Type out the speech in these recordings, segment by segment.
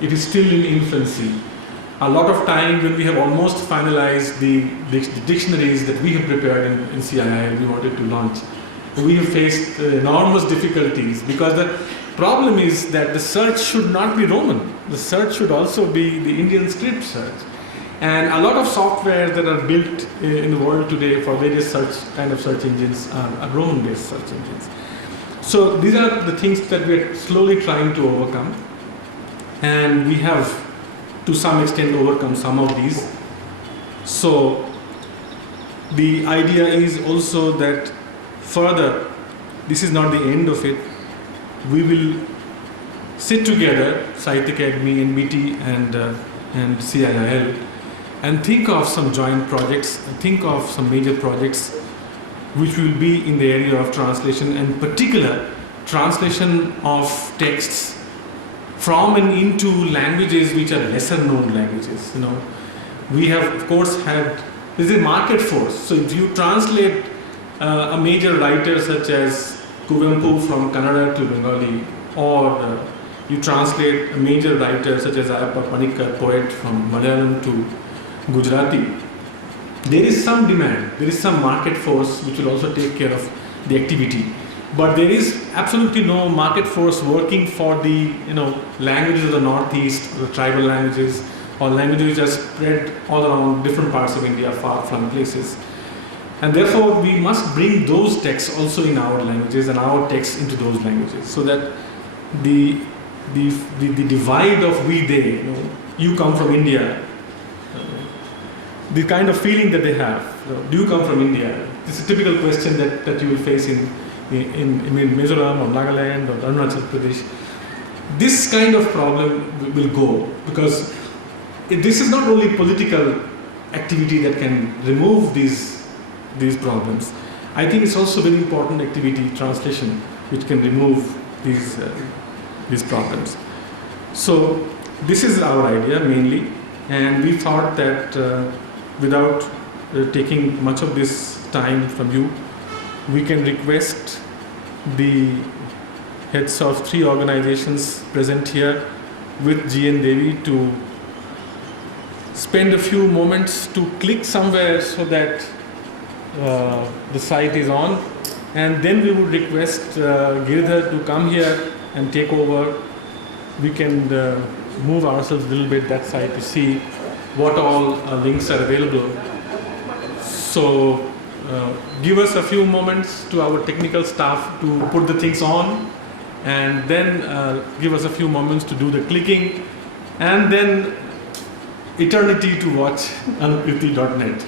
it is still in infancy. A lot of time when we have almost finalized the dictionaries that we have prepared in CIIL, we wanted to launch, we have faced enormous difficulties because the problem is that the search should not be Roman. The search should also be the Indian script search. And a lot of software that are built in the world today for various kind of search engines are Roman-based search engines. So these are the things that we are slowly trying to overcome. And we have, to some extent, overcome some of these. So the idea is also that further, this is not the end of it. We will sit together, Sahitya Academy, NBT and CIIL, and think of some joint projects, think of some major projects which will be in the area of translation, and particular translation of texts from and into languages which are lesser known languages. We have, of course, had, this is a market force. So if you translate a major writer such as Kuvempu from Kannada to Bengali, or you translate a major writer such as Ayappa Panikkar, poet, from Malayalam to Gujarati, there is some demand, there is some market force which will also take care of the activity. But there is absolutely no market force working for the languages of the Northeast, or the tribal languages, or languages which are spread all around different parts of India, far-flung places. And therefore, we must bring those texts also in our languages and our texts into those languages, so that the divide of we-they, you come from India, the kind of feeling that they have, do you come from India? It's a typical question that you will face in Mizoram or Nagaland or Arunachal Pradesh. This kind of problem will go, because this is not only political activity that can remove these problems. I think it's also very important activity, translation, which can remove these problems. So this is our idea mainly, and we thought that without taking much of this time from you, we can request the heads of 3 organizations present here with G and Devi to spend a few moments to click somewhere so that the site is on, and then we would request Giridhar to come here and take over. We can move ourselves a little bit that side to see what all links are available. So give us a few moments to our technical staff to put the things on, and then give us a few moments to do the clicking, and then eternity to watch Anantamurthy.net.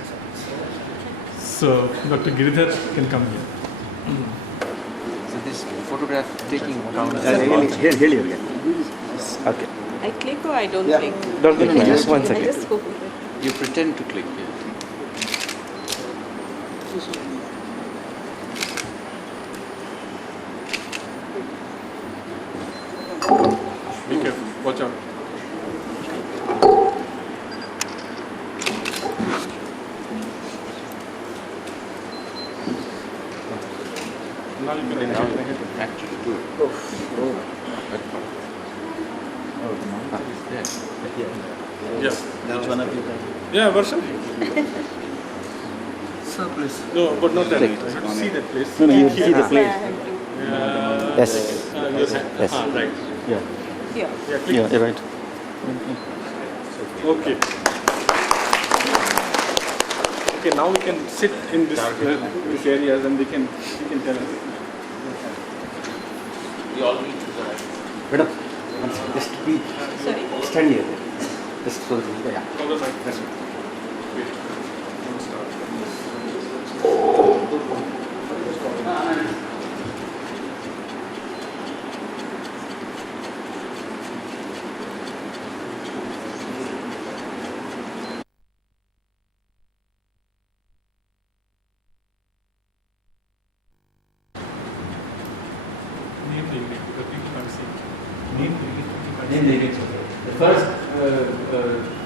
So Dr. Giridhar can come here. So this photograph taking down Here. Okay. I click or I don't click? Don't click, just 1 I second. just go with it. You pretend to click here. Be careful, watch out. Now you can Actually do it. Yes. Which one of you guys? Yeah, Varsha. Sir, please. No, but not that. Click. You have to see that place. No, you see the That's why I place. have to. Yes. Yes. Yes. Right. Yeah. Here. Yeah, click. Yeah, you're right. Okay. Okay, now we can sit in this areas and we can tell us. We all meet to the right. Madam, just be Sorry? stand here. Just so that yeah. All the time. That's it. Wait.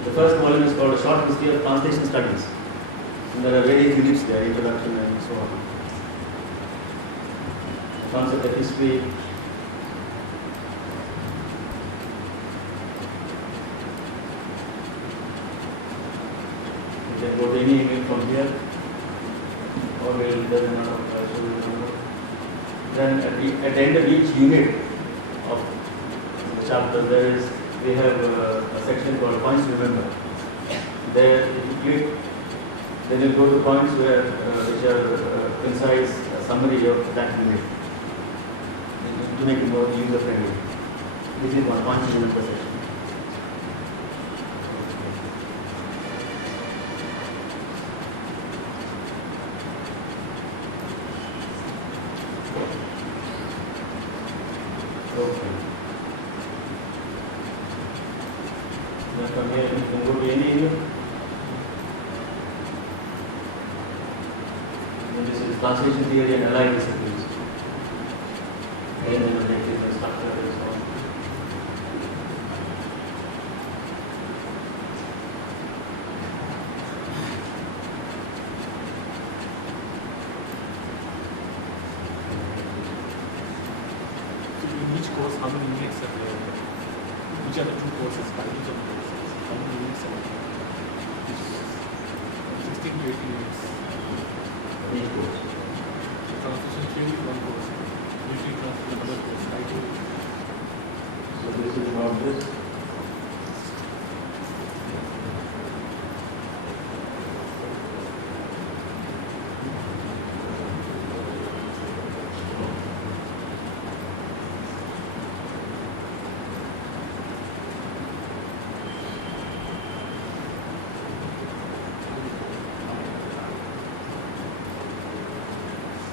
The first volume is called A Short History of Translation Studies. And there are various units there, introduction and so on. Concept of history. go to any email from here, or we'll show you the number. Then at the end of each unit of the chapter, we have a section called points to remember. There, if you click, then you'll go to points which are concise summary of that unit to make it more user friendly. This is one points to remember section. Okay. Now from here you can go to any area. And this is translation theory and allied disciplines. And then the structure and so on. In each course, how many units are there? Which are the two courses? By each of the courses? How many units are there? Each course? 16 to 18 units. Each course. The translation theory, one course. Literary translation, another course. Writing. So this is about this.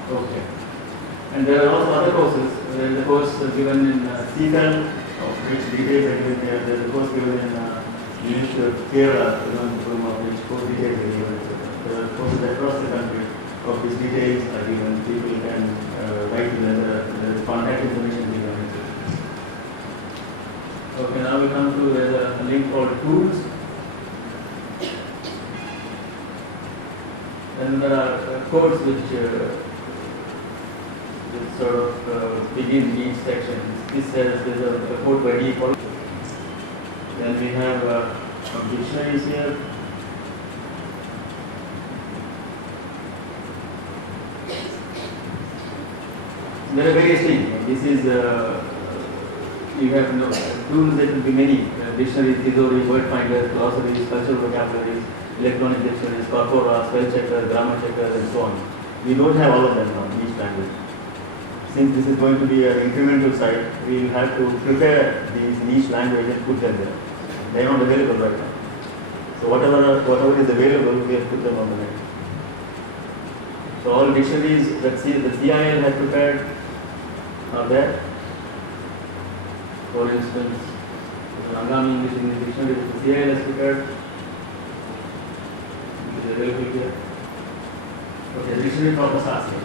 Okay. And there are also other courses. There is a course given in CIIL, of which details are given there. There is a course given in English Kerala, of which course details are given. There are courses across the country of which details are given. People can write to there is contact information given. Okay, now we come to a link called tools. And there are codes which sort of begin each section. This says there is a code by default. Then we have some dictionaries here. There are various things. This is you have tools that will be many dictionaries, thesaurus, word finders, glossaries, cultural vocabularies, electronic dictionaries, corpora, spell checkers, grammar checkers, and so on. We don't have all of them now in each language. Since this is going to be an incremental site, we will have to prepare these in each language and put them there. They are not available right now. So whatever is available, we have put them on the net. So all dictionaries that the CIIL has prepared are there. For instance, the Angami English dictionary that the CIIL has prepared is available here. Okay, the dictionary for the Sassi.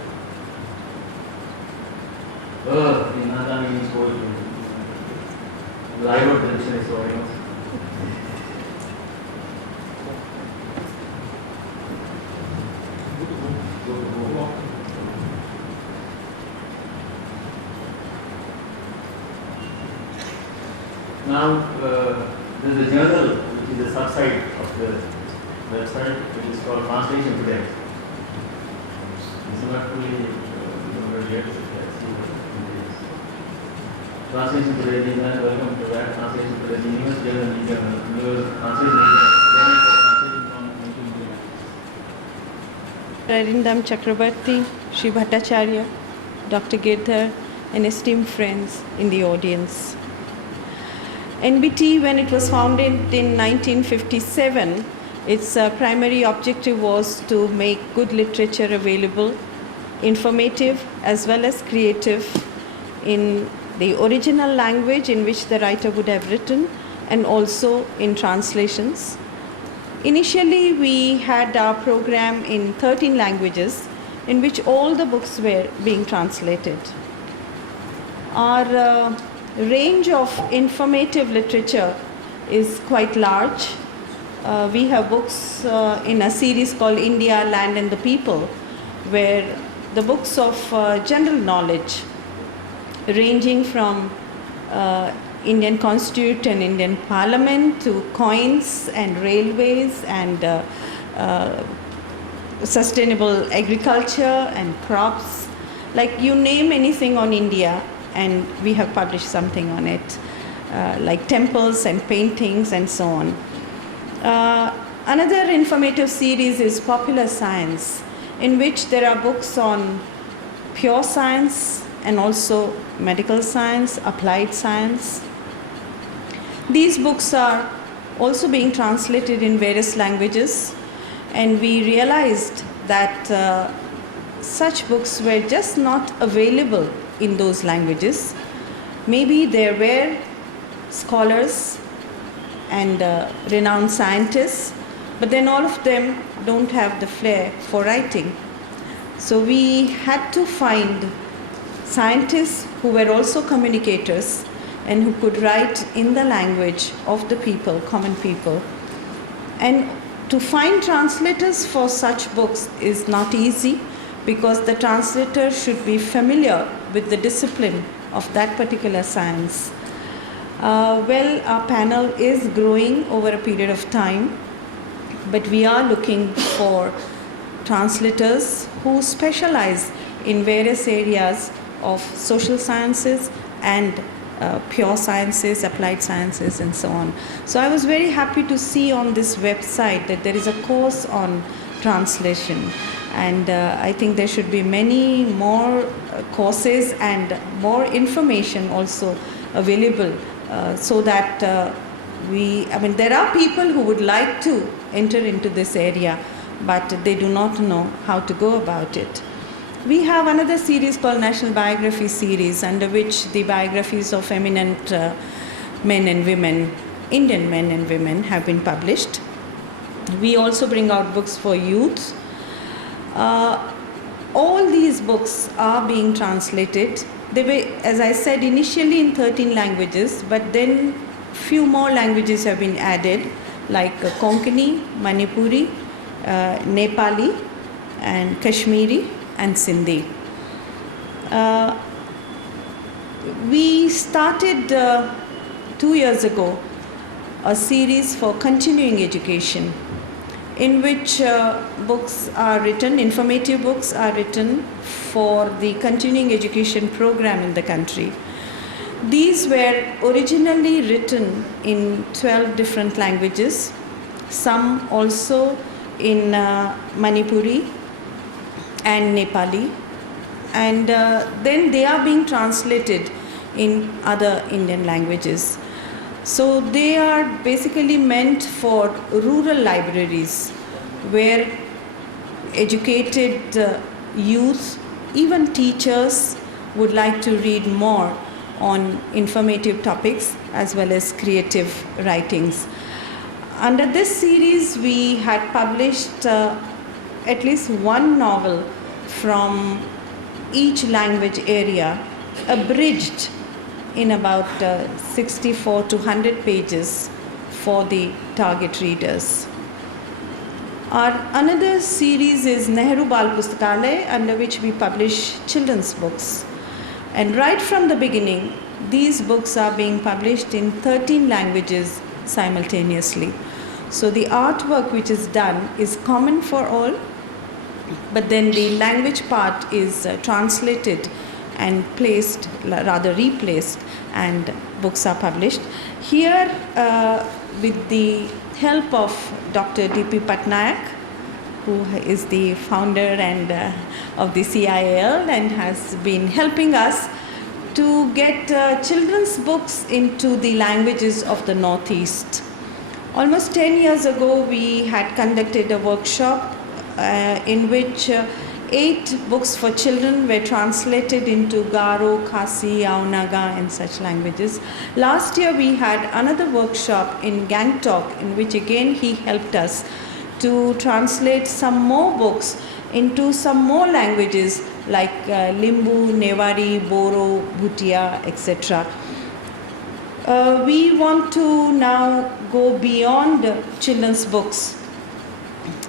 In Angami is called I wrote the dictionary, so I know. Now, there is a journal which is a subsite of the website, which is called Translation Today. It's not fully yet. Translation Today, welcome to that. Translation Today, the newest journal, Arindam Chakraborty, Shri Bhattacharya, Dr. Giridhar, and esteemed friends in the audience. NBT, when it was founded in 1957, its primary objective was to make good literature available, informative as well as creative in the original language in which the writer would have written, and also in translations. Initially, we had our program in 13 languages in which all the books were being translated. Our range of informative literature is quite large. We have books in a series called India, Land and the People, where the books of general knowledge ranging from Indian Constitution and Indian Parliament to coins and railways and sustainable agriculture and crops. Like you name anything on India, and we have published something on it, like temples and paintings and so on. Another informative series is Popular Science, in which there are books on pure science and also medical science, applied science. These books are also being translated in various languages, and we realized that such books were just not available in those languages. Maybe there were scholars and renowned scientists, but then all of them don't have the flair for writing. So we had to find scientists who were also communicators and who could write in the language of the people, common people. And to find translators for such books is not easy, because the translator should be familiar with the discipline of that particular science. Our panel is growing over a period of time, but we are looking for translators who specialize in various areas of social sciences and pure sciences, applied sciences, and so on. So I was very happy to see on this website that there is a course on translation, and I think there should be many more courses and more information also available, so that there are people who would like to enter into this area, but they do not know how to go about it. We have another series called National Biography Series, under which the biographies of eminent men and women, Indian men and women, have been published. We also bring out books for youth. All these books are being translated. They were, as I said, initially in 13 languages, but then few more languages have been added, like Konkani, Manipuri, Nepali, and Kashmiri, and Sindhi. We started 2 years ago a series for continuing education, in which books are written, informative books are written for the continuing education program in the country. These were originally written in 12 different languages, some also in Manipuri and Nepali, and then they are being translated in other Indian languages. So they are basically meant for rural libraries, where educated youth, even teachers, would like to read more on informative topics as well as creative writings. Under this series, we had published at least one novel from each language area, abridged in about 64 to 100 pages for the target readers. Our another series is Nehru Bal Pustakalay, under which we publish children's books. And right from the beginning, these books are being published in 13 languages simultaneously. So the artwork which is done is common for all, but then the language part is translated and placed, rather replaced, and books are published. Here, with the help of Dr. Debi Pattanayak, who is the founder and of the CIIL, and has been helping us to get children's books into the languages of the Northeast. Almost 10 years ago, we had conducted a workshop in which 8 books for children were translated into Garo, Khasi, Aunaga, and such languages. Last year, we had another workshop in Gangtok, in which again he helped us to translate some more books into some more languages like Limbu, Newari, Boro, Bhutia, etc. We want to now go beyond children's books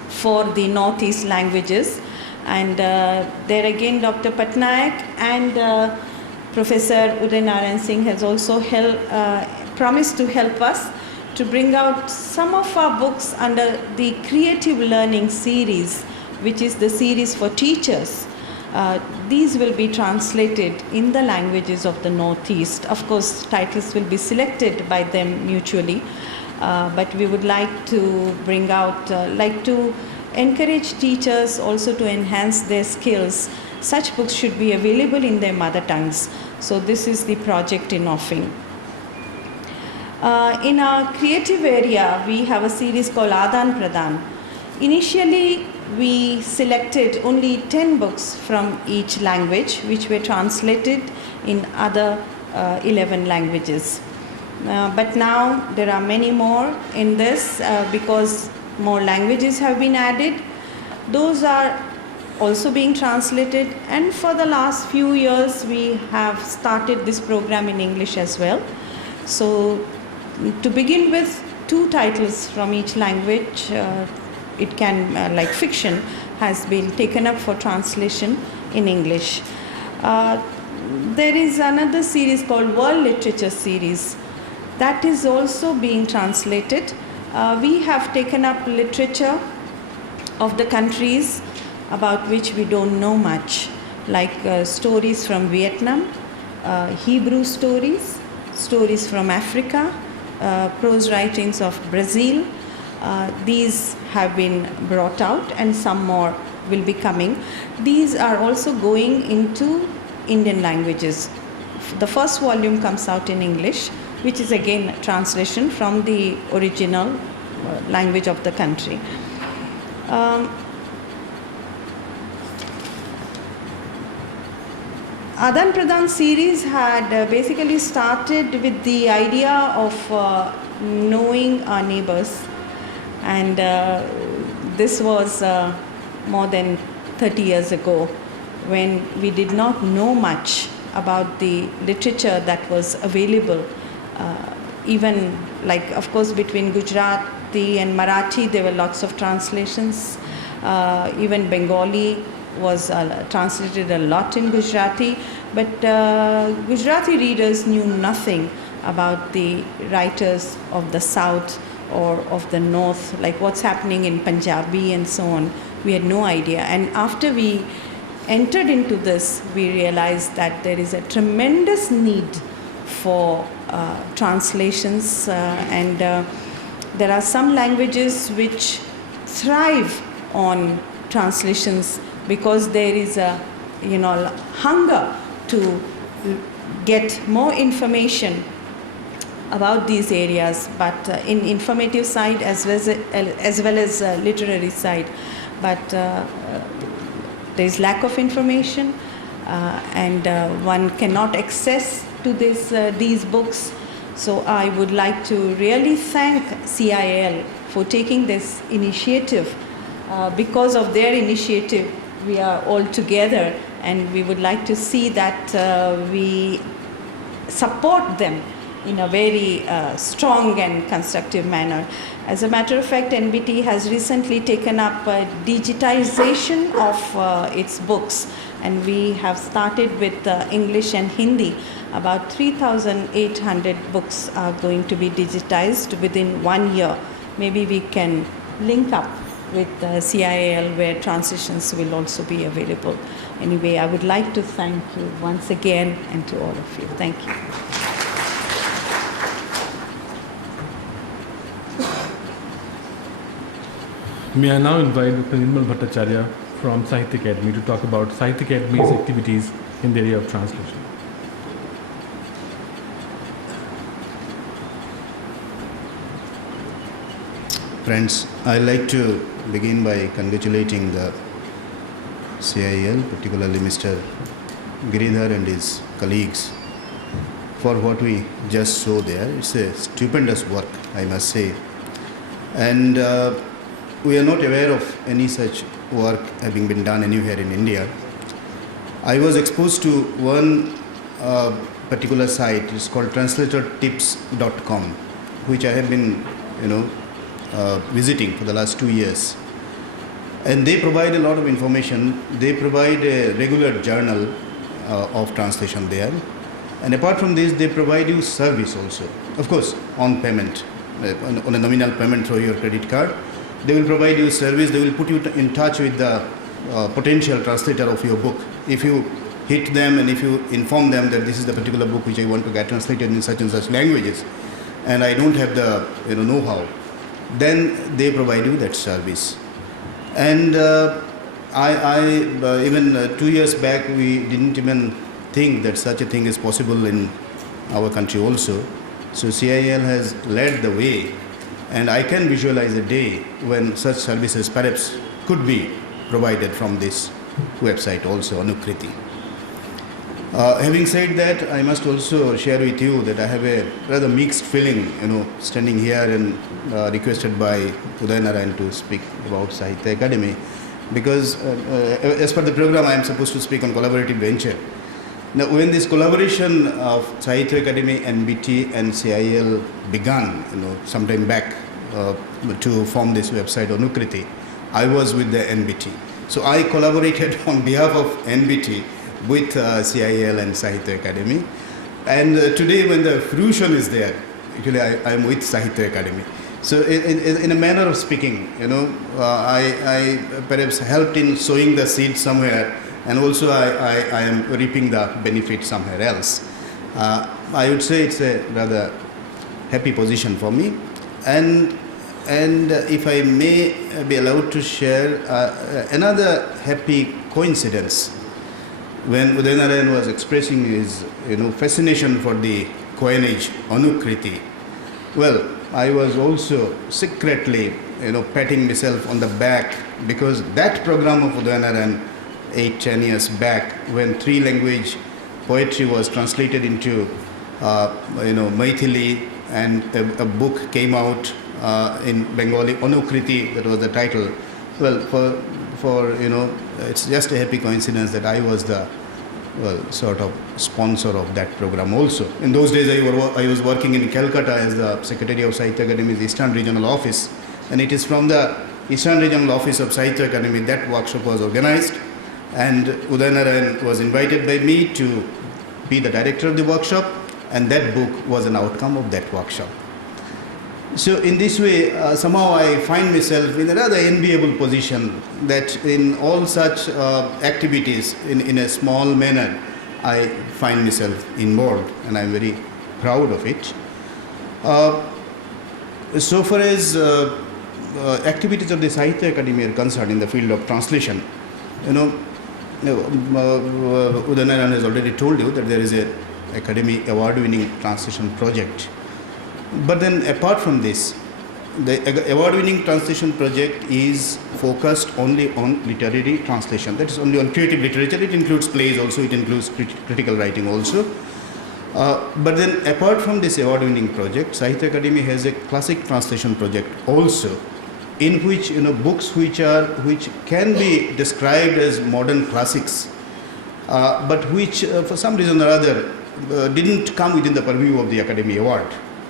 for the Northeast languages, and there again Dr. Pattanayak and Professor Udaya Singh has also promised to help us to bring out some of our books under the Creative Learning series, which is the series for teachers. These will be translated in the languages of the Northeast. Of course, titles will be selected by them mutually, but we would like to bring out, like to encourage teachers also to enhance their skills. Such books should be available in their mother tongues. So this is the project in offing. In our creative area, we have a series called Adan Pradan. Initially, we selected only 10 books from each language, which were translated in other 11 languages. But now there are many more in this because more languages have been added. Those are also being translated, and for the last few years we have started this program in English as well. So to begin with, 2 titles from each language, it can, like fiction, has been taken up for translation in English. There is another series called World Literature series that is also being translated. We have taken up literature of the countries about which we don't know much, like stories from Vietnam, Hebrew stories, stories from Africa, prose writings of Brazil. These have been brought out, and some more will be coming. These are also going into Indian languages. The first volume comes out in English, which is again a translation from the original language of the country. Adan Pradan series had basically started with the idea of knowing our neighbors, and this was more than 30 years ago, when we did not know much about the literature that was available. Even like, of course, between Gujarati and Marathi there were lots of translations. Even Bengali was translated a lot in Gujarati, but Gujarati readers knew nothing about the writers of the south or of the north, like what's happening in Punjabi and so on. We had no idea. And after we entered into this, we realized that there is a tremendous need for translations, and there are some languages which thrive on translations because there is a hunger to get more information about these areas, but in informative side as well as literary side. But there is lack of information, and one cannot access to these books. So I would like to really thank CIIL for taking this initiative. Because of their initiative, we are all together, and we would like to see that we support them in a very strong and constructive manner. As a matter of fact, NBT has recently taken up digitization of its books, and we have started with English and Hindi. About 3,800 books are going to be digitized within 1 year. Maybe we can link up with CIIL, where translations will also be available. Anyway, I would like to thank you once again, and to all of you. Thank you. May I now invite Dr. Nirmal Bhattacharya from Sahitya Academy to talk about Sahitya Academy's activities in the area of translation. Friends, I'd like to begin by congratulating the CIIL, particularly Mr. Giridhar and his colleagues, for what we just saw there. It's a stupendous work, I must say. And we are not aware of any such work having been done anywhere in India. I was exposed to one particular site. It's called translatortips.com, which I have been, visiting for the last 2 years. And they provide a lot of information. They provide a regular journal of translation there. And apart from this, they provide you service also, of course, on payment. on a nominal payment through your credit card. They will provide you service. They will put you in touch with the potential translator of your book. If you hit them and if you inform them that this is the particular book which I want to get translated in such and such languages, and I don't have the know-how, then they provide you that service. And even 2 years back, we didn't even think that such a thing is possible in our country also. So CIIL has led the way, and I can visualize a day when such services perhaps could be provided from this website also, Anukriti. Having said that, I must also share with you that I have a rather mixed feeling, standing here and requested by Udaya Narayana to speak about Sahitya Academy, because as per the program I am supposed to speak on collaborative venture. Now, when this collaboration of Sahitya Academy, NBT and CIIL began, sometime back to form this website Anukriti, I was with the NBT. So I collaborated on behalf of NBT with CIIL and Sahitya Academy. And today when the fruition is there, actually I am with Sahitya Academy. So in a manner of speaking, I perhaps helped in sowing the seed somewhere, and also I am reaping the benefit somewhere else. I would say it's a rather happy position for me. And if I may be allowed to share another happy coincidence, when Udaya Narayana was expressing his fascination for the coinage Anukriti, well, I was also secretly patting myself on the back, because that program of Udaya Narayana 8-10 years back, when 3-language poetry was translated into Maithili, and a book came out in Bengali, Anukriti, that was the title. Well, for it's just a happy coincidence that I was the sort of sponsor of that program also. In those days I was working in Calcutta as the Secretary of Sahitya Academy's Eastern Regional Office, and it is from the Eastern Regional Office of Sahitya Academy that workshop was organized, and Udaya Narayana was invited by me to be the director of the workshop, and that book was an outcome of that workshop. So in this way, somehow I find myself in a rather enviable position that in all such activities, in a small manner, I find myself involved, and I'm very proud of it. So far as activities of the Sahitya Academy are concerned in the field of translation, Udaya Narayana has already told you that there is a Academy award-winning translation project. But then apart from this, the award-winning translation project is focused only on literary translation. That is only on creative literature. It includes plays also, it includes critical writing also. But then apart from this award-winning project, Sahitya Academy has a classic translation project also, in which books which can be described as modern classics, but which for some reason or other didn't come within the purview of the Academy Award.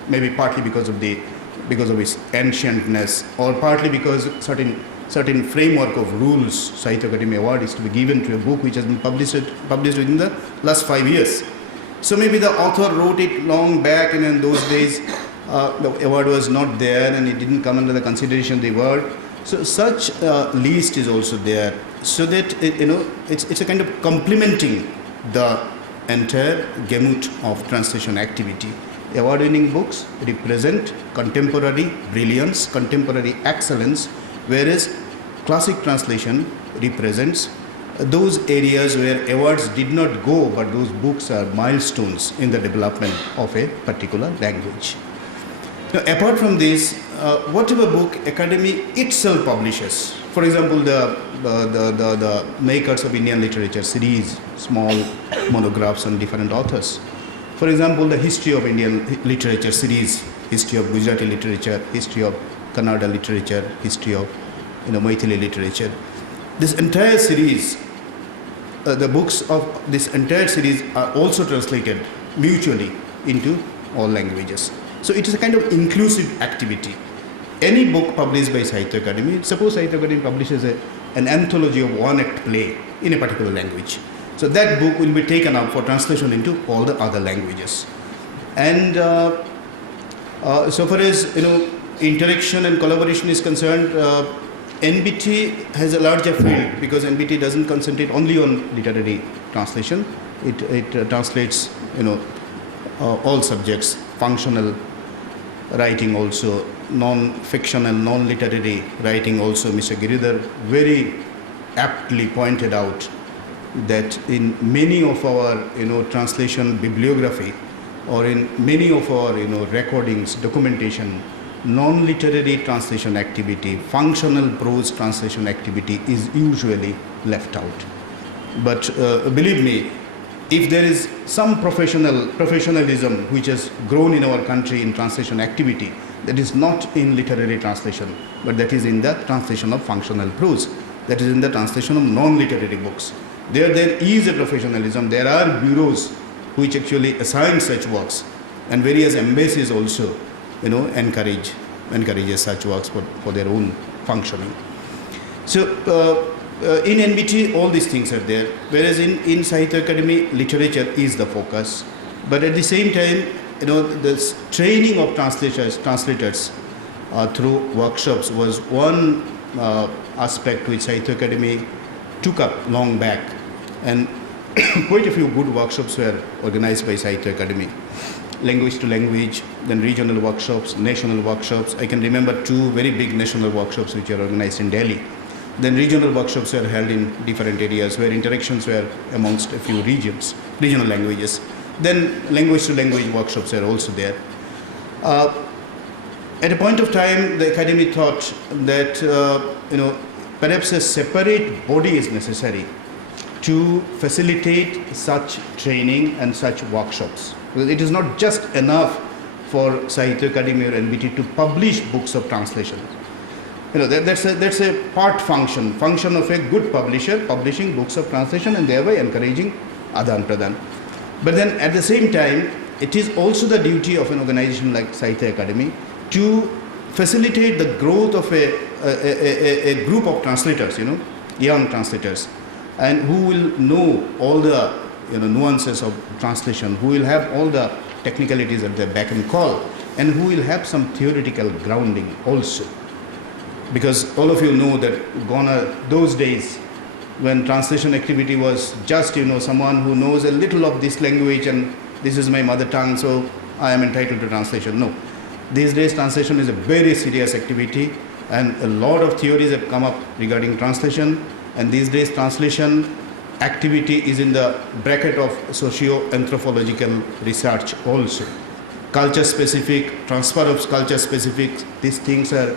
Maybe partly because of its ancientness, or partly because certain framework of rules. Sahitya Academy Award is to be given to a book which has been published within the last 5 years. So maybe the author wrote it long back, and in those days the award was not there, and it didn't come under the consideration of the award. So such list is also there, so that it's a kind of complementing the entire gamut of translation activity. Award-winning books represent contemporary brilliance, contemporary excellence, whereas classic translation represents those areas where awards did not go, but those books are milestones in the development of a particular language. Now, apart from this, whatever book Academy itself publishes, for example, the makers of Indian literature series, small monographs on different authors. For example, the history of Indian literature series, history of Gujarati literature, history of Kannada literature, history of Maithili literature. This entire series, the books of this entire series are also translated mutually into all languages. So it is a kind of inclusive activity. Any book published by Sahitya Academy, suppose Sahitya Academy publishes an anthology of one-act play in a particular language. So that book will be taken up for translation into all the other languages. And So far as interaction and collaboration is concerned, NBT has a larger field because NBT doesn't concentrate only on literary translation. It translates all subjects, functional writing also, non-fiction and non-literary writing also. Mr. Giridhar very aptly pointed out that in many of our translation bibliography or in many of our recordings, documentation, non-literary translation activity, functional prose translation activity is usually left out. But believe me, if there is some professionalism which has grown in our country in translation activity, that is not in literary translation, but that is in the translation of functional prose, that is in the translation of non-literary books. There is a professionalism. There are bureaus which actually assign such works, and various embassies also encourages such works for their own functioning. So in NBT all these things are there, whereas in Sahitya Akademi literature is the focus, but at the same time this training of translators through workshops was one aspect which Sahitya Akademi took up long back, and quite a few good workshops were organized by Sahitya Akademi. Language to language, then regional workshops, national workshops. I can remember 2 very big national workshops which were organized in Delhi. Then regional workshops were held in different areas where interactions were amongst a few regional languages. Then language to language workshops were also there. At a point of time, the Academy thought that perhaps a separate body is necessary to facilitate such training and such workshops. Because it is not just enough for Sahitya Akademi or NBT to publish books of translation. That's a part function of a good publisher, publishing books of translation and thereby encouraging adan pradan. But then at the same time, it is also the duty of an organization like Sahitya Akademi to facilitate the growth of a group of translators, young translators, and who will know all the nuances of translation, who will have all the technicalities at their beck and call, and who will have some theoretical grounding also. Because all of you know that gone are those days when translation activity was just someone who knows a little of this language and this is my mother tongue, so I am entitled to translation. No. These days translation is a very serious activity, and a lot of theories have come up regarding translation, and these days translation activity is in the bracket of socio-anthropological research also. Culture specific, transfer of culture specific, these things are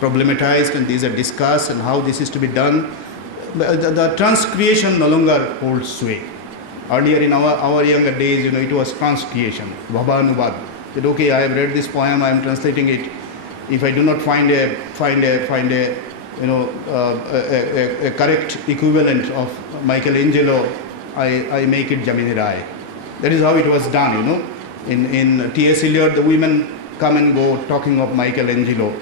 problematized, and these are discussed, and how this is to be done. The transcreation no longer holds sway. Earlier in our younger days, it was transcreation, bhavanubad. That okay, I have read this poem, I am translating it. If I do not find a correct equivalent of Michelangelo, I make it Jamini Rai. That is how it was done, In T.S. Eliot, the women come and go talking of Michelangelo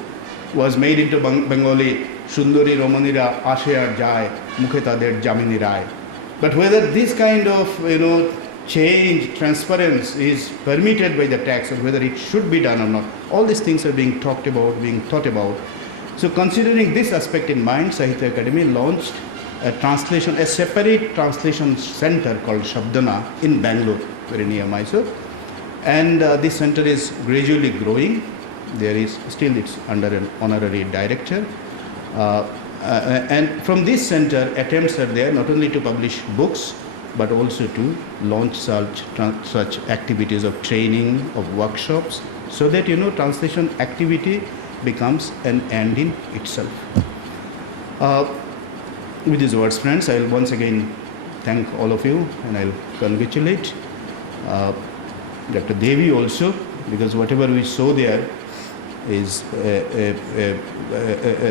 was made into Bengali, Sundari Romanira Ashya Jai, Mukheta Der Jamini Rai. But whether this kind of, change, transference is permitted by the text, or whether it should be done or not, all these things are being talked about, being thought about. So considering this aspect in mind, Sahitya Akademi launched a separate translation center called Shabdana in Bangalore, very near Mysore. And this center is gradually growing. It's under an honorary director. And from this center, attempts are there not only to publish books, but also to launch such activities of training, of workshops, so that translation activity becomes an end in itself. With these words, friends, I will once again thank all of you, and I will congratulate Dr. Debi also, because whatever we saw there is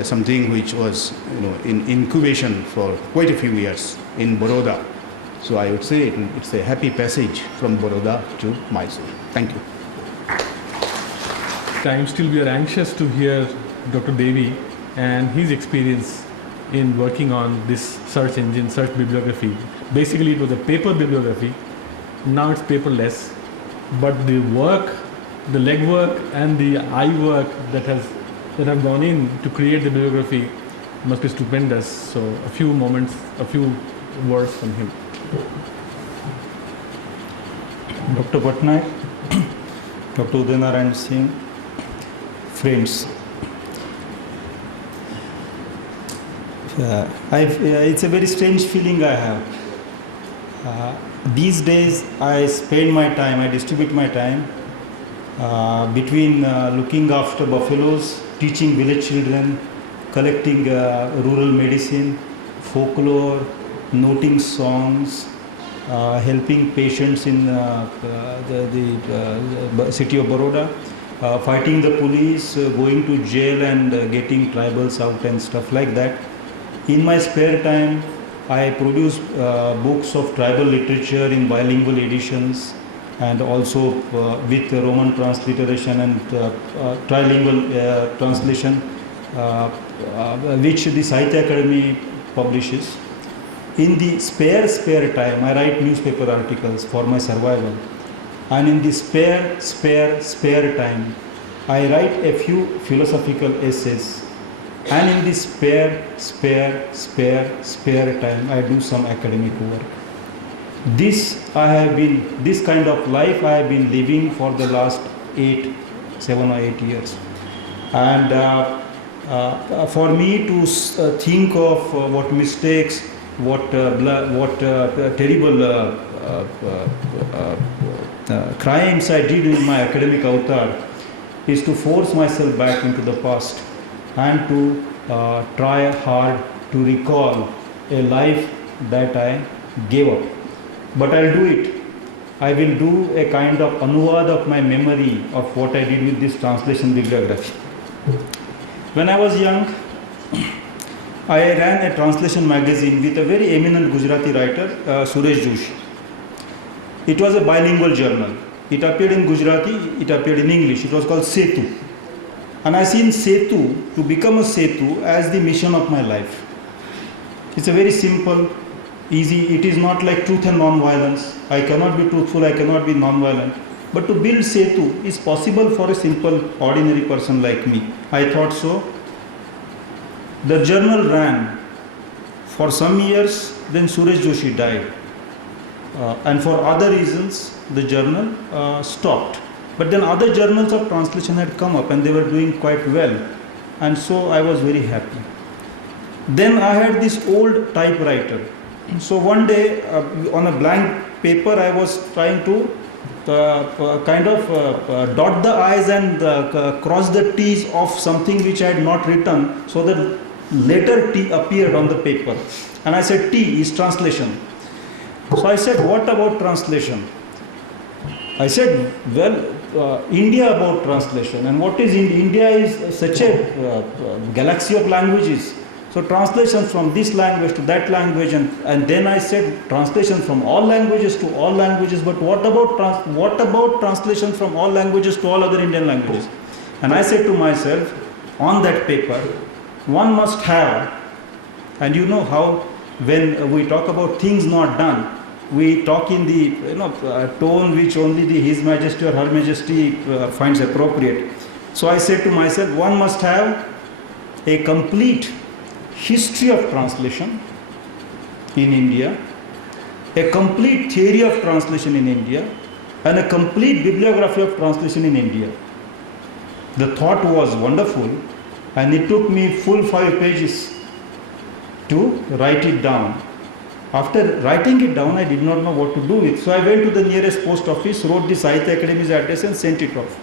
something which was in incubation for quite a few years in Baroda. So I would say it's a happy passage from Baroda to Mysore. Thank you. Still we are anxious to hear Dr. Debi and his experience in working on this search engine, search bibliography. Basically it was a paper bibliography, now it's paperless, but the work the legwork and the eye work that have gone in to create the bibliography must be stupendous. So a few words from him. Dr. Pattanayak, Dr. Udaya, Singh, friends. It's a very strange feeling I have. These days I spend my time, I distribute my time between looking after buffaloes, teaching village children, collecting rural medicine, folklore, noting songs, helping patients in the city of Baroda, fighting the police, going to jail and getting tribals out and stuff like that. In my spare time, I produce books of tribal literature in bilingual editions and also with Roman transliteration and trilingual translation, which the Sahitya Academy publishes. In the spare time, I write newspaper articles for my survival. And in the spare time, I write a few philosophical essays. And in the spare time, I do some academic work. This kind of life I have been living for the last 7 or 8 years. And for me to think of what mistakes, what terrible crimes I did in my academic avatar is to force myself back into the past and to try hard to recall a life that I gave up. But I'll do it. I will do a kind of anuvad of my memory of what I did with this translation bibliography. When I was young, I ran a translation magazine with a very eminent Gujarati writer, Suresh Joshi. It was a bilingual journal. It appeared in Gujarati, it appeared in English. It was called Setu. And I seen Setu, to become a Setu, as the mission of my life. It's a very simple, easy, it is not like truth and non-violence. I cannot be truthful, I cannot be non-violent. But to build Setu is possible for a simple, ordinary person like me. I thought so. The journal ran for some years, then Suresh Joshi died. And for other reasons, the journal stopped. But then other journals of translation had come up and they were doing quite well. And so I was very happy. Then I had this old typewriter. So one day on a blank paper I was trying to dot the I's and cross the T's of something which I had not written, so that letter T appeared on the paper. And I said T is translation. So I said, what about translation? I said, well, India about translation. And what is India is such a galaxy of languages. So translation from this language to that language, and then I said translation from all languages to all languages. But what about translation from all languages to all other Indian languages? And I said to myself, on that paper, one must have, and you know how when we talk about things not done, we talk in the tone which only the His Majesty or Her Majesty finds appropriate. So I said to myself, one must have a complete history of translation in India, a complete theory of translation in India, and a complete bibliography of translation in India. The thought was wonderful, and it took me full 5 pages to write it down. After writing it down, I did not know what to do with. So I went to the nearest post office, wrote the Sahitya Academy's address and sent it off.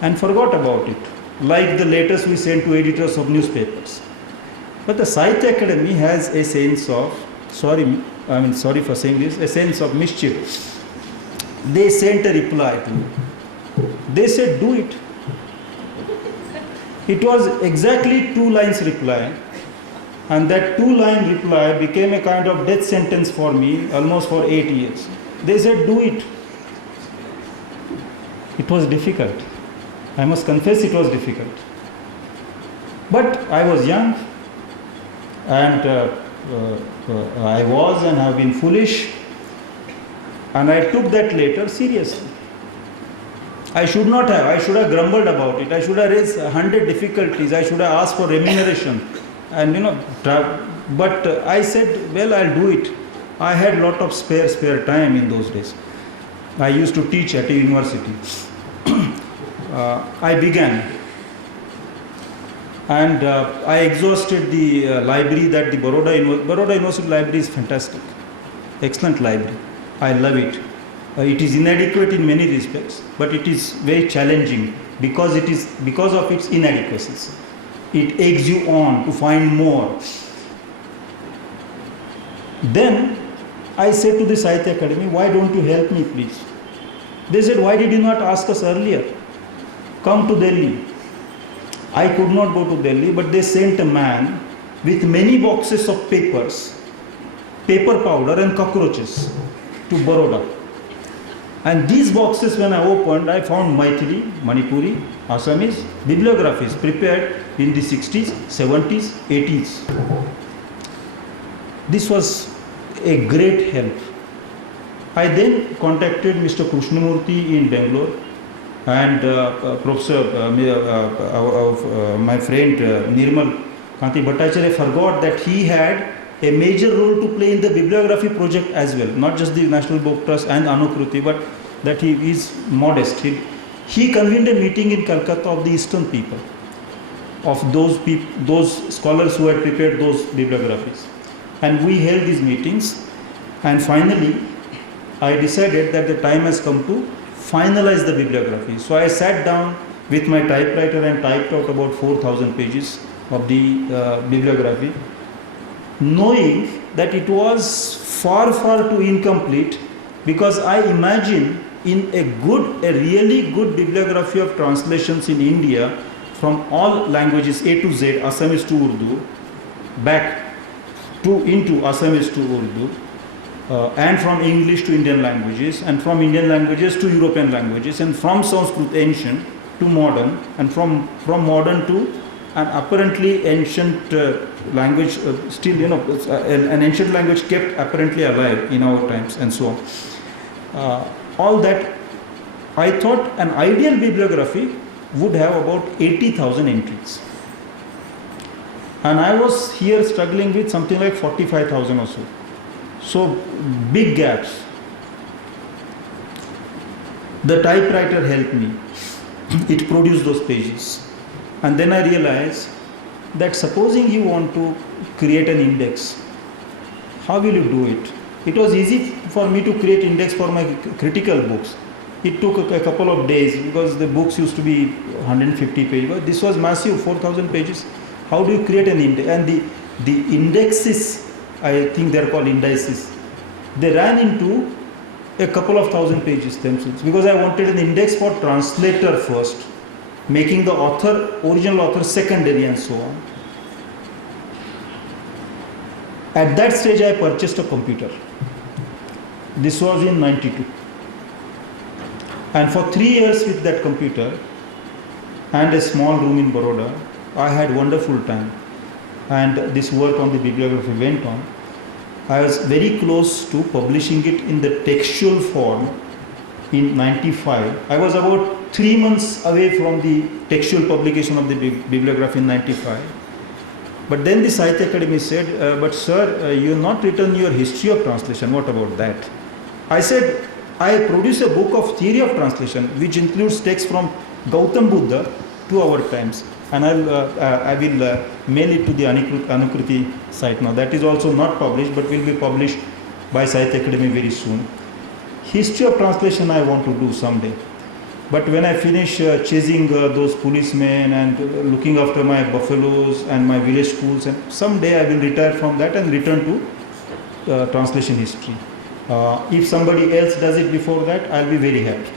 And forgot about it, like the letters we send to editors of newspapers. But the Sahitya Academy has a sense of, sorry for saying this, a sense of mischief. They sent a reply to me. They said, do it. It was exactly 2 lines reply. And that 2-line reply became a kind of death sentence for me, almost for 8 years. They said, do it. It was difficult. I must confess it was difficult. But I was young, and I was and have been foolish, and I took that letter seriously. I should not have. I should have grumbled about it. I should have raised 100 difficulties. I should have asked for remuneration. And but I said, well, I'll do it. I had lot of spare time in those days. I used to teach at a university. I began. And I exhausted the library that the Baroda University Library is fantastic. Excellent library. I love it. It is inadequate in many respects, but it is very challenging because of its inadequacies. It eggs you on to find more. Then I said to the Sahitya Academy, why don't you help me please? They said, why did you not ask us earlier? Come to Delhi. I could not go to Delhi, but they sent a man with many boxes of papers, paper powder and cockroaches to Baroda. And these boxes, when I opened, I found Maithili, Manipuri, Assamese bibliographies prepared in the 60s, 70s, 80s. This was a great help. I then contacted Mr. Krishnamurthy in Bangalore and Professor, my friend Nirmal, Kanti Bhattacharya forgot that he had a major role to play in the bibliography project as well, not just the National Book Trust and Anukruti, but that he is modest. He convened a meeting in Calcutta of the Eastern people, of those scholars who had prepared those bibliographies. And we held these meetings, and finally I decided that the time has come to finalize the bibliography. So I sat down with my typewriter and typed out about 4,000 pages of the bibliography, knowing that it was far too incomplete, because I imagine in a really good bibliography of translations in India from all languages A to Z, Assamese to Urdu, back into Assamese to Urdu, and from English to Indian languages, and from Indian languages to European languages, and from Sanskrit ancient to modern, and from modern to an apparently ancient language, still an ancient language kept apparently alive in our times, and so on. All that, I thought an ideal bibliography would have about 80,000 entries. And I was here struggling with something like 45,000 or so. So big gaps. The typewriter helped me. It produced those pages. And then I realized that supposing you want to create an index, how will you do it? It was easy for me to create index for my critical books. It took a couple of days because the books used to be 150 pages. But this was massive, 4,000 pages. How do you create an index? And the indexes, I think they're called indices, they ran into a couple of thousand pages themselves, because I wanted an index for translator first, making the original author secondary, and so on. At that stage I purchased a computer. This was in 92. And for 3 years with that computer and a small room in Baroda, I had wonderful time. And this work on the bibliography went on. I was very close to publishing it in the textual form in 95. I was about 3 months away from the textual publication of the bibliography in 95. But then the Sahitya Academy said, but sir, you have not written your history of translation. What about that? I said, I produce a book of theory of translation, which includes texts from Gautam Buddha to our times. And I will mail it to the Anukruti site now. That is also not published, but will be published by Sahitya Academy very soon. History of translation I want to do someday. But when I finish chasing those policemen and looking after my buffaloes and my village schools, and someday I will retire from that and return to translation history. If somebody else does it before that, I'll be very happy.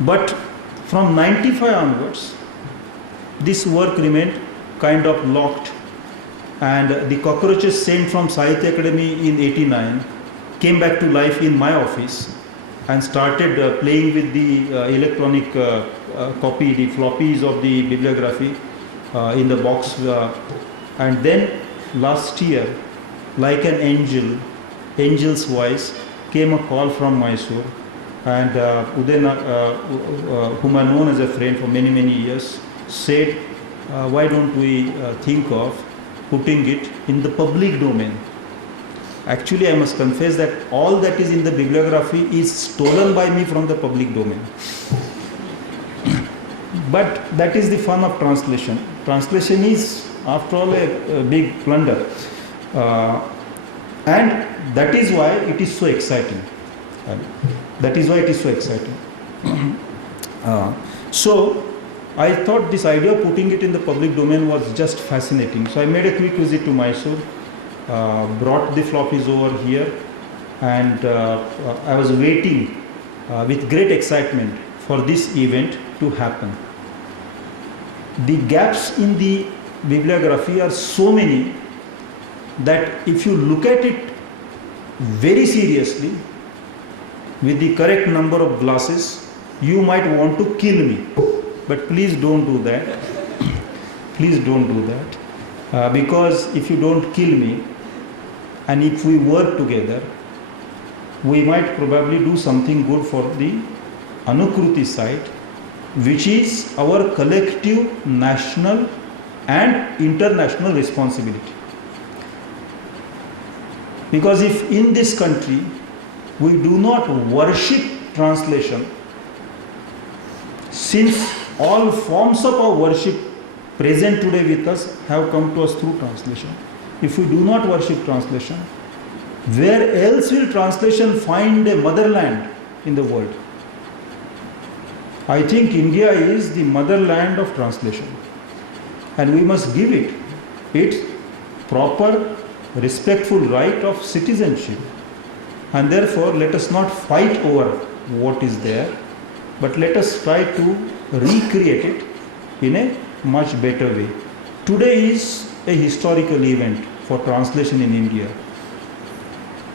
But from 95 onwards, this work remained kind of locked, and the cockroaches sent from Sahitya Academy in 89 came back to life in my office and started playing with the electronic copy, the floppies of the bibliography in the box. And then last year, like an angel's voice, came a call from Mysore And Udaya, whom I known as a friend for many, many years, said, why don't we think of putting it in the public domain? Actually, I must confess that all that is in the bibliography is stolen by me from the public domain. But that is the fun of translation. Translation is, after all, a big plunder. And that is why it is so exciting. That is why it is so exciting. So, I thought this idea of putting it in the public domain was just fascinating. So, I made a quick visit to Mysore, brought the floppies over here, and I was waiting with great excitement for this event to happen. The gaps in the bibliography are so many that if you look at it very seriously with the correct number of glasses, you might want to kill me. But please don't do that. Please don't do that. Because if you don't kill me, and if we work together, we might probably do something good for the Anukruti site, which is our collective national and international responsibility. Because if in this country we do not worship translation, since all forms of our worship present today with us have come to us through translation, if we do not worship translation, where else will translation find a motherland in the world? I think India is the motherland of translation, and we must give it its proper, respectful right of citizenship. And therefore, let us not fight over what is there, but let us try to recreate it in a much better way. Today is a historical event for translation in India.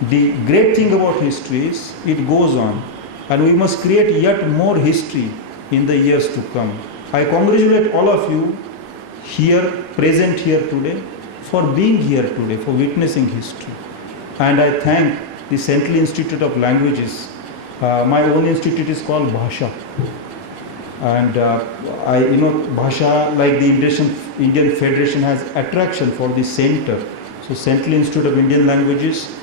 The great thing about history is it goes on, and we must create yet more history in the years to come. I congratulate all of you here, present here today, for being here today, for witnessing history. And I thank the Central Institute of Languages. My own institute is called Varsha. And Bhasha, like the Indian Federation, has attraction for the center. So Central Institute of Indian Languages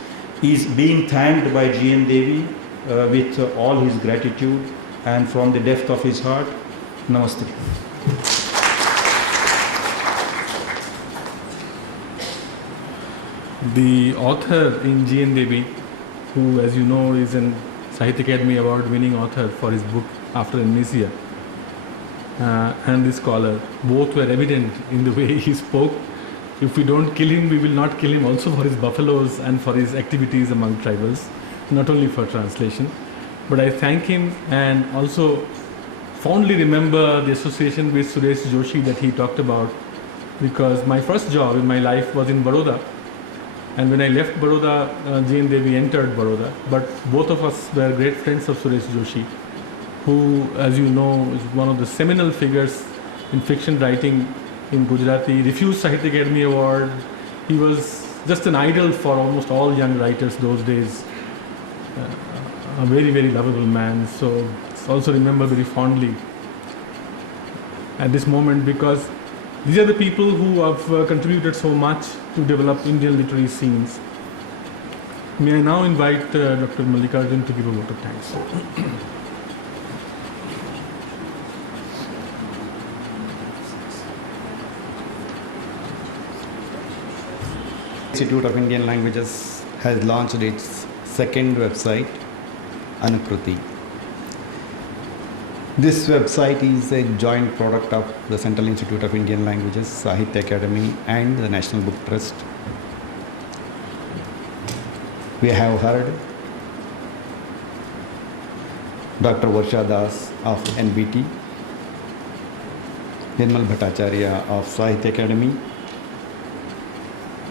is being thanked by G.N. Debi with all his gratitude and from the depth of his heart. Namaste. The author in G.N. Debi, who, as you know, is an Sahitya Academy Award winning author for his book After Amnesia, and the scholar, both were evident in the way he spoke. If we don't kill him, we will not kill him also for his buffaloes and for his activities among tribals, not only for translation. But I thank him and also fondly remember the association with Suresh Joshi that he talked about, because my first job in my life was in Baroda. And when I left Baroda, G.N. Debi entered Baroda. But both of us were great friends of Suresh Joshi, who, as you know, is one of the seminal figures in fiction writing in Gujarati, refused Sahitya Academy Award. He was just an idol for almost all young writers those days. A very, very lovable man. So also remember very fondly at this moment, because these are the people who have contributed so much to develop Indian literary scenes. May I now invite Dr. Mallikarjun to give a vote of thanks. Institute of Indian Languages has launched its second website, Anukruti. This website is a joint product of the Central Institute of Indian Languages, Sahitya Academy and the National Book Trust. We have heard Dr. Varsha Das of NBT, Nirmal Bhattacharya of Sahitya Academy.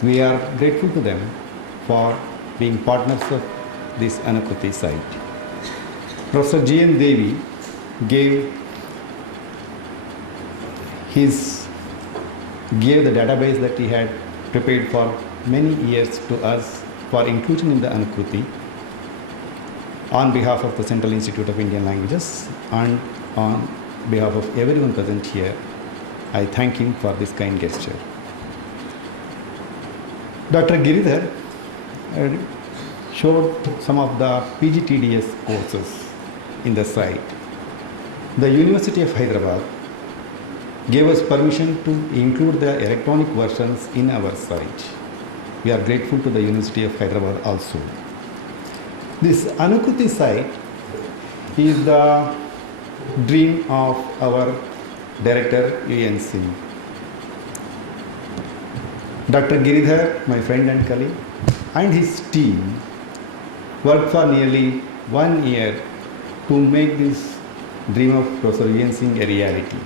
We are grateful to them for being partners of this Anukruti site. Professor G.N. Debi gave the database that he had prepared for many years to us for inclusion in the Anukruti. on behalf of the Central Institute of Indian Languages and on behalf of everyone present here, I thank him for this kind gesture. Dr. Giridhar showed some of the PGTDS courses in the site. The University of Hyderabad gave us permission to include the electronic versions in our site. We are grateful to the University of Hyderabad also. This Anukruti site is the dream of our director UN Singh. Dr. Giridhar, my friend and colleague, and his team worked for nearly 1 year to make this dream of Professor UN Singh a reality.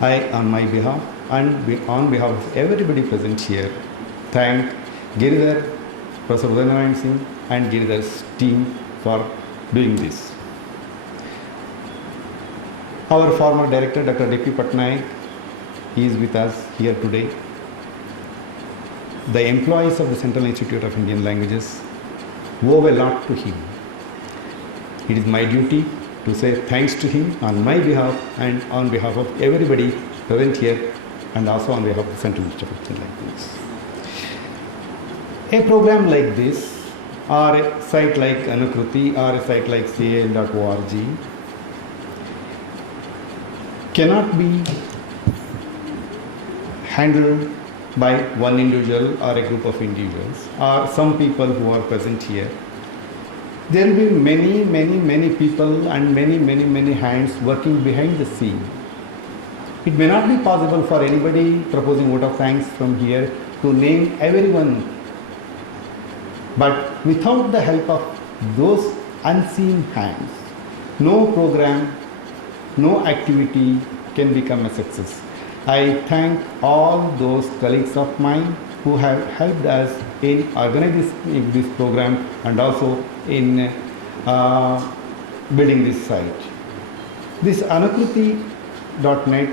I, on my behalf and on behalf of everybody present here, thank Giridhar, Professor Udaya Singh and Giridhar's team for doing this. Our former director, Dr. Debi Pattanayak, is with us here today. The employees of the Central Institute of Indian Languages owe a lot to him. It is my duty to say thanks to him on my behalf and on behalf of everybody present here and also on behalf of the Central Institute of Indian Languages. A program like this or a site like Anukruti or a site like CIIL.org cannot be handled by one individual or a group of individuals or some people who are present here. There will be many people and many hands working behind the scene. It may not be possible for anybody proposing vote of thanks from here to name everyone, but without the help of those unseen hands, no program, no activity can become a success. I thank all those colleagues of mine who have helped us in organizing this program and also in building this site. This Anukruti.net,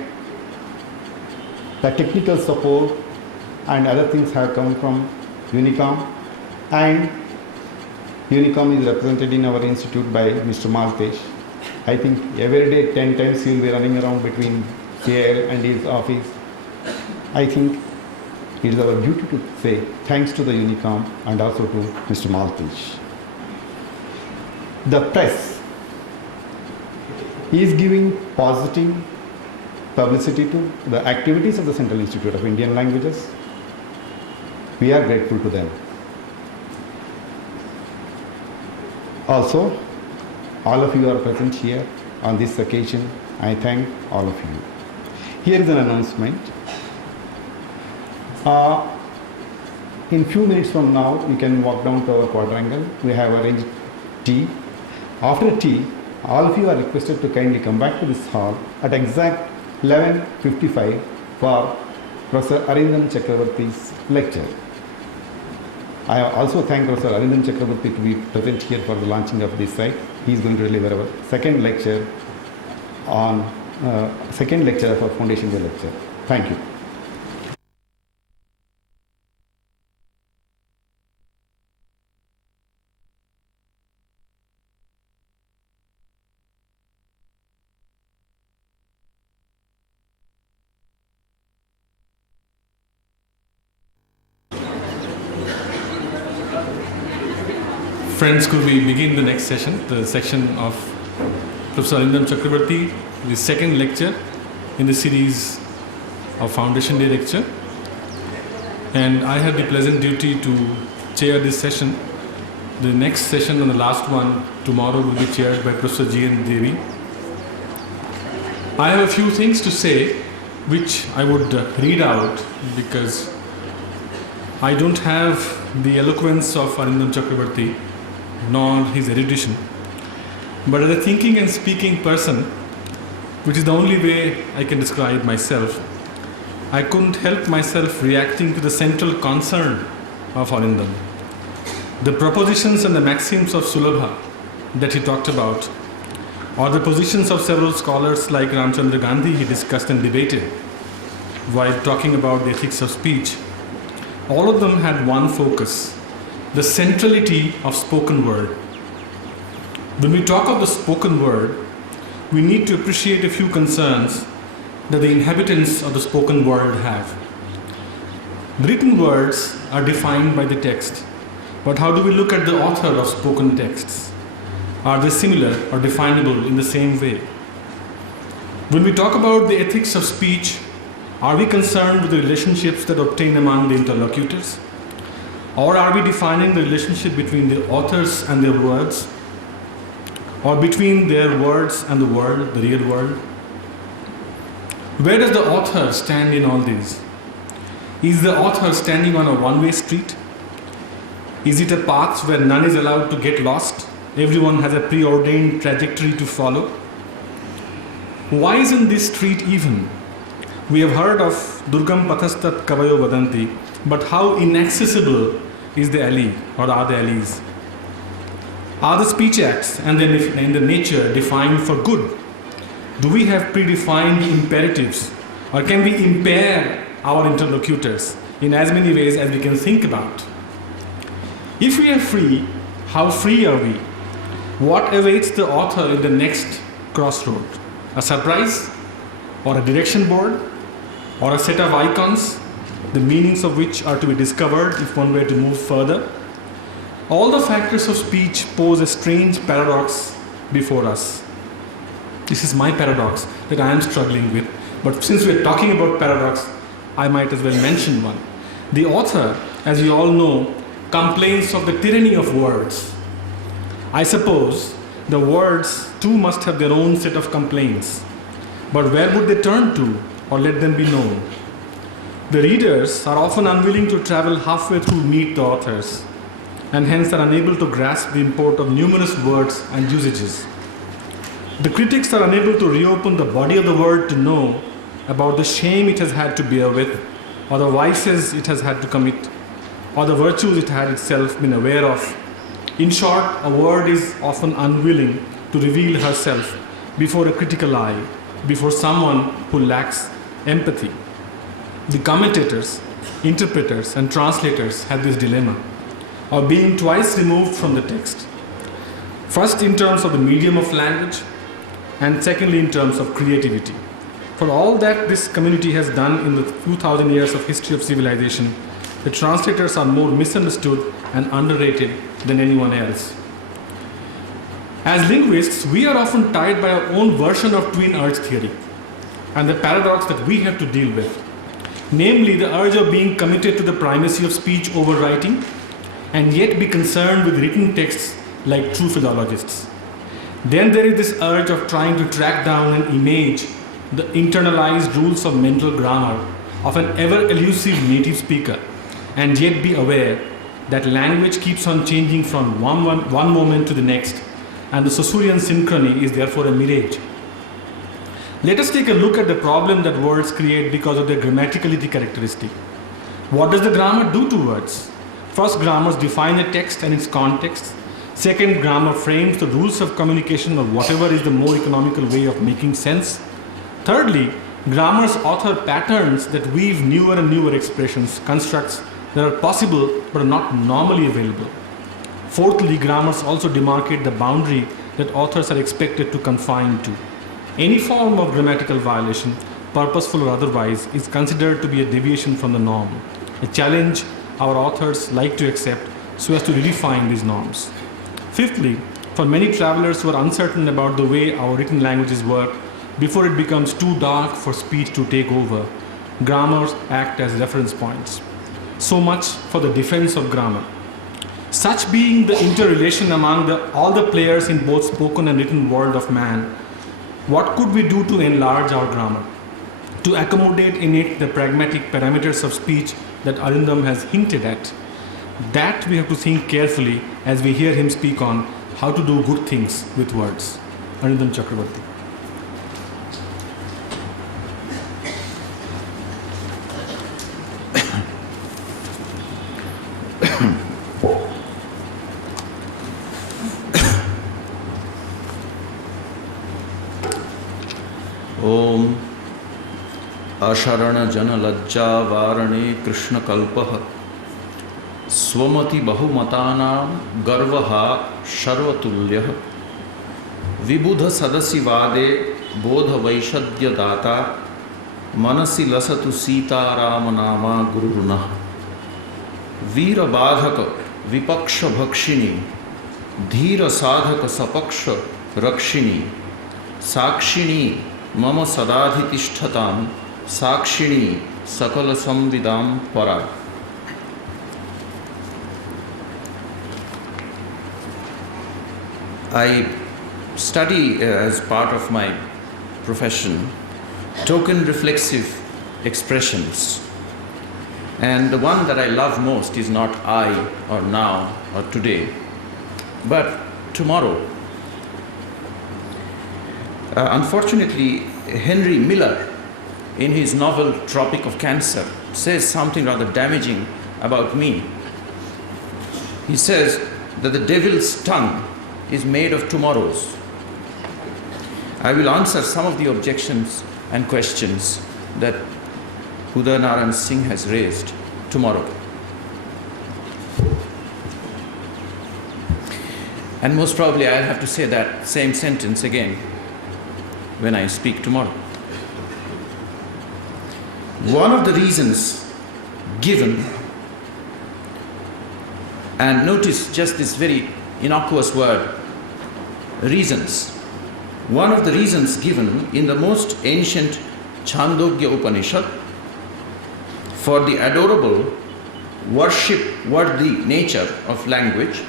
the technical support and other things have come from Unicom, and Unicom is represented in our institute by Mr. Maltesh. I think every day 10 times he will be running around between CIIL and his office. I think it is our duty to say thanks to the Unicom and also to Mr. Maltesh. The press is giving positive publicity to the activities of the Central Institute of Indian Languages. We are grateful to them. Also, all of you are present here on this occasion. I thank all of you. Here is an announcement. In few minutes from now, you can walk down to our quadrangle. We have arranged tea. After tea, all of you are requested to kindly come back to this hall at exact 11:55 for Professor Arindam Chakraborty's lecture. I also thank Professor Arindam Chakraborty to be present here for the launching of this site. He is going to deliver our second lecture of our Foundation Day lecture. Thank you. Friends, could we begin the next session, the section of Professor Arindam Chakraborty, the second lecture in the series of Foundation Day lecture. And I had the pleasant duty to chair this session. The next session and the last one tomorrow will be chaired by Professor G. and Debi. I have a few things to say which I would read out because I don't have the eloquence of Arindam Chakraborty nor his erudition. But as a thinking and speaking person, which is the only way I can describe myself, I couldn't help myself reacting to the central concern of Arindam. The propositions and the maxims of Sulabha that he talked about, or the positions of several scholars like Ramchandra Gandhi he discussed and debated while talking about the ethics of speech, all of them had one focus, the centrality of spoken word. When we talk of the spoken word, we need to appreciate a few concerns that the inhabitants of the spoken world have. Written words are defined by the text, but how do we look at the author of spoken texts? Are they similar or definable in the same way? When we talk about the ethics of speech, are we concerned with the relationships that obtain among the interlocutors? Or are we defining the relationship between the authors and their words? Or between their words and the world, the real world? Where does the author stand in all these? Is the author standing on a one-way street? Is it a path where none is allowed to get lost? Everyone has a preordained trajectory to follow? Why isn't this street even? We have heard of Durgam Pathastat Kavayo Vadanti, but how inaccessible is the alley, or are the alleys? Are the speech acts and the nature defined for good? Do we have predefined imperatives, or can we impair our interlocutors in as many ways as we can think about? If we are free, how free are we? What awaits the author in the next crossroad? A surprise? Or a direction board? Or a set of icons, the meanings of which are to be discovered if one were to move further? All the factors of speech pose a strange paradox before us. This is my paradox that I am struggling with, but since we are talking about paradox, I might as well mention one. The author, as you all know, complains of the tyranny of words. I suppose the words too must have their own set of complaints, but where would they turn to, or let them be known? The readers are often unwilling to travel halfway through meet the authors, and hence are unable to grasp the import of numerous words and usages. The critics are unable to reopen the body of the word to know about the shame it has had to bear with, or the vices it has had to commit, or the virtues it had itself been aware of. In short, a word is often unwilling to reveal herself before a critical eye, before someone who lacks empathy. The commentators, interpreters, and translators have this dilemma of being twice removed from the text. First, in terms of the medium of language, and secondly, in terms of creativity. For all that this community has done in the few thousand years of history of civilization, the translators are more misunderstood and underrated than anyone else. As linguists, we are often tied by our own version of twin urge theory and the paradox that we have to deal with, namely the urge of being committed to the primacy of speech over writing and yet be concerned with written texts like true philologists. Then there is this urge of trying to track down and image the internalized rules of mental grammar of an ever elusive native speaker and yet be aware that language keeps on changing from one moment to the next, and the Saussurean synchrony is therefore a mirage. Let us take a look at the problem that words create because of their grammaticality characteristic. What does the grammar do to words? First, grammars define a text and its context. Second, grammar frames the rules of communication or whatever is the more economical way of making sense. Thirdly, grammars author patterns that weave newer and newer expressions, constructs that are possible but are not normally available. Fourthly, grammars also demarcate the boundary that authors are expected to confine to. Any form of grammatical violation, purposeful or otherwise, is considered to be a deviation from the norm, a challenge our authors like to accept so as to redefine these norms. Fifthly, for many travelers who are uncertain about the way our written languages work, before it becomes too dark for speech to take over, grammars act as reference points. So much for the defense of grammar. Such being the interrelation among all the players in both spoken and written world of man, what could we do to enlarge our grammar? To accommodate in it the pragmatic parameters of speech that Arindam has hinted at. That we have to think carefully as we hear him speak on how to do good things with words. Arindam Chakraborty. Om Asharana Jana Lajja Varane Krishna Kalpaha स्वमति बहुमतानां गर्वः सर्वतुल्यः विबुध सदसिवादे बोध वैशद्यदाता मनसि लसतु सीताराम नामा गुरुर्नः वीर बाधक विपक्ष भक्षिणी धीर साधक सपक्ष रक्षिणी साक्षिणी मम सदाधितिष्ठतां साक्षिणी सकल संविदां परा. I study as part of my profession token reflexive expressions, and the one that I love most is not I or now or today, but tomorrow. Unfortunately, Henry Miller, in his novel Tropic of Cancer, says something rather damaging about me. He says that the devil's tongue is made of tomorrows. I will answer some of the objections and questions that Udaya Singh has raised tomorrow. And most probably I'll have to say that same sentence again when I speak tomorrow. One of the reasons given, and notice just this very innocuous word, reasons. One of the reasons given in the most ancient Chandogya Upanishad for the adorable, worship-worthy nature of language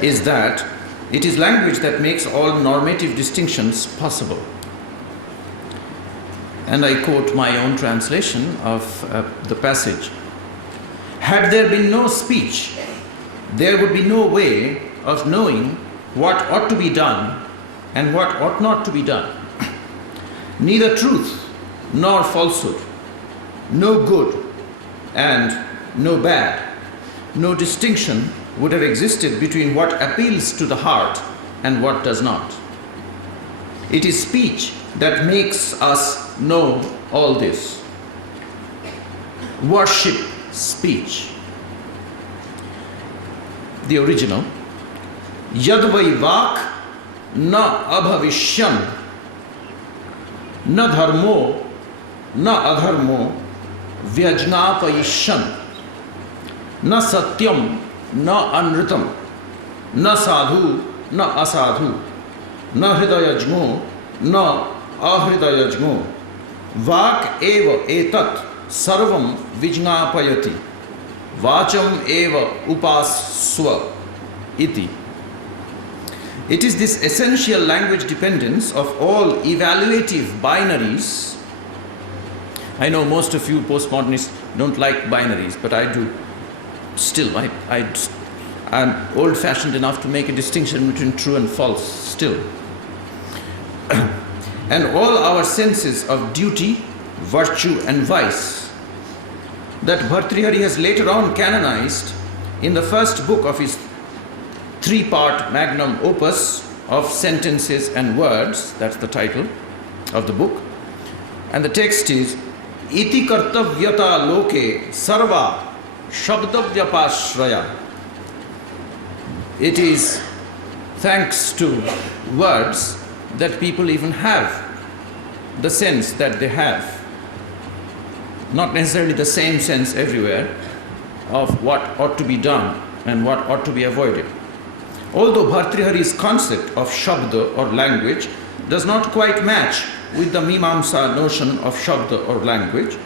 is that it is language that makes all normative distinctions possible. And I quote my own translation of the passage. Had there been no speech, there would be no way of knowing what ought to be done and what ought not to be done. Neither truth nor falsehood, no good and no bad, no distinction would have existed between what appeals to the heart and what does not. It is speech that makes us know all this. Worship speech. The original. Yadvai vak na abhavishyam na dharmo na adharmo vyajnapayishyan na satyam na anritam na sadhu na asadhu na hridayajmo na ahridayajmo vak eva etat sarvam vijnapayati vacham eva upaswa iti. It is this essential language dependence of all evaluative binaries. I know most of you postmodernists don't like binaries, but I do. Still, I'm old-fashioned enough to make a distinction between true and false still. And all our senses of duty, virtue and vice that Bhattacharya has later on canonized in the first book of his three-part magnum opus of Sentences and Words, that's the title of the book. And the text is, Iti kartavyata loke sarva shabdavyapashraya. It is thanks to words that people even have the sense that they have. Not necessarily the same sense everywhere of what ought to be done and what ought to be avoided. Although Bhartrihari's concept of Shabda or language does not quite match with the Mimamsa notion of Shabda or language,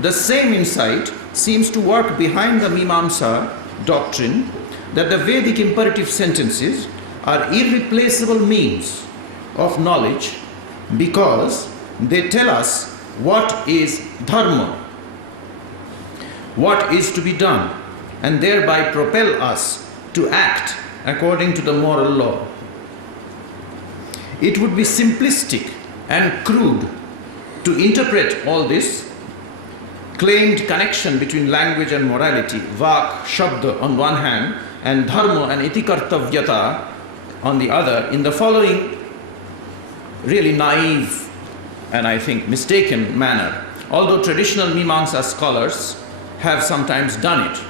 the same insight seems to work behind the Mimamsa doctrine that the Vedic imperative sentences are irreplaceable means of knowledge because they tell us what is dharma, what is to be done, and thereby propel us to act according to the moral law. It would be simplistic and crude to interpret all this claimed connection between language and morality, vak, shabda on one hand, and dharma and itikartavyata on the other, in the following really naive and I think mistaken manner. Although traditional Mimamsa scholars have sometimes done it.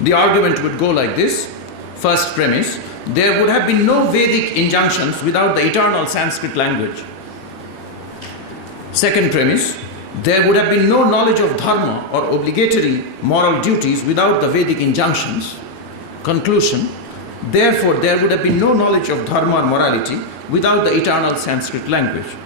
The argument would go like this. First premise, there would have been no Vedic injunctions without the eternal Sanskrit language. Second premise, there would have been no knowledge of dharma or obligatory moral duties without the Vedic injunctions. Conclusion, therefore there would have been no knowledge of dharma or morality without the eternal Sanskrit language.